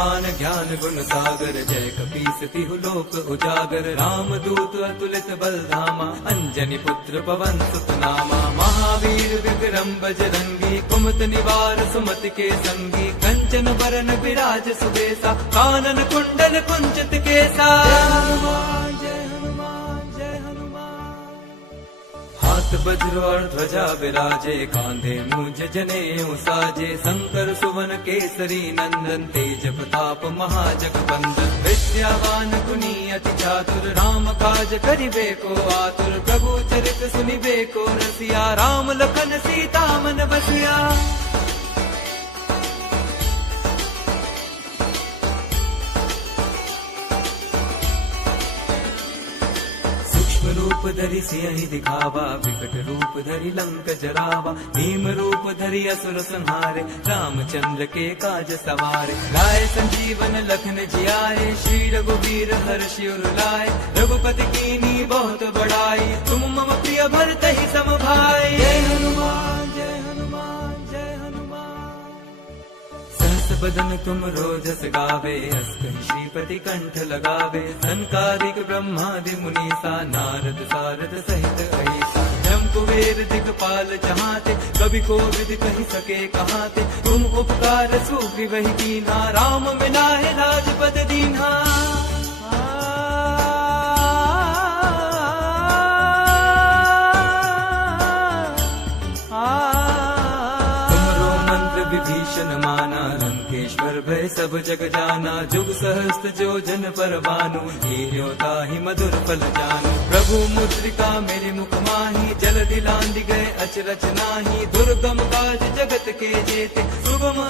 हनुमान ज्ञान गुण सागर, जय कपीस तिहु लोक उजागर। राम दूत अतुलित बल धामा, अंजनी पुत्र पवन सुत नामा। महावीर विक्रम बजरंगी, कुमत निवार सुमति के संगी। कंचन बरन विराज सुबेसा, कानन कुंडल कुंचित केसा। हाथ वज्र और ध्वजा विराजे, कांधे मूंज जनेऊ साजे। शंकर सुवन केसरी नंदन, तेज प्रताप महाजगबंदन। विद्यावान गुणी अति चातुर, राम काज करिबे को आतुर। प्रभु चरित सुनिबे को रसिया, राम लखन सीता मन बसिया। रूप धरि सियहि दिखावा, विकट रूप धरि लंक जरावा। भीम रूप धरि असुर संहारे, रामचंद्र के काज सवारे। लाए संजीवन लखन जियाए, श्री रघुवीर हर्षि उर लाए। रघुपति कीन्ही बहुत बड़ाई, तुम मम प्रिय भरतहि सम भाई। जय हनुमान जय हनुमान जय हनुमान। सहस बदन तुम रोजस गावे, अस कहि श्रीपति कंठ लगावे। संकादिक ब्रह्मादि मुनीसा, नारद सारद सहित अहिसा। ब्रह्म कुबेर दिगपाल जहाते, कवि कोविद कहि सके कहाते। तुम उपकार सुग्रीवहि कीन्हा, राम मिलाए राजपद दीन्हा। विभीषण माना, लंकेश्वर भय सब जग जाना। जुग सहस्त्र जो जन पर भानु, लील्यो ताहि मधुर फल जानु। प्रभु मुद्रिका मेरे मुख माही, जल दिलांदि गए अचरज नाही। दुर्गम काज जगत के जेते, शुभम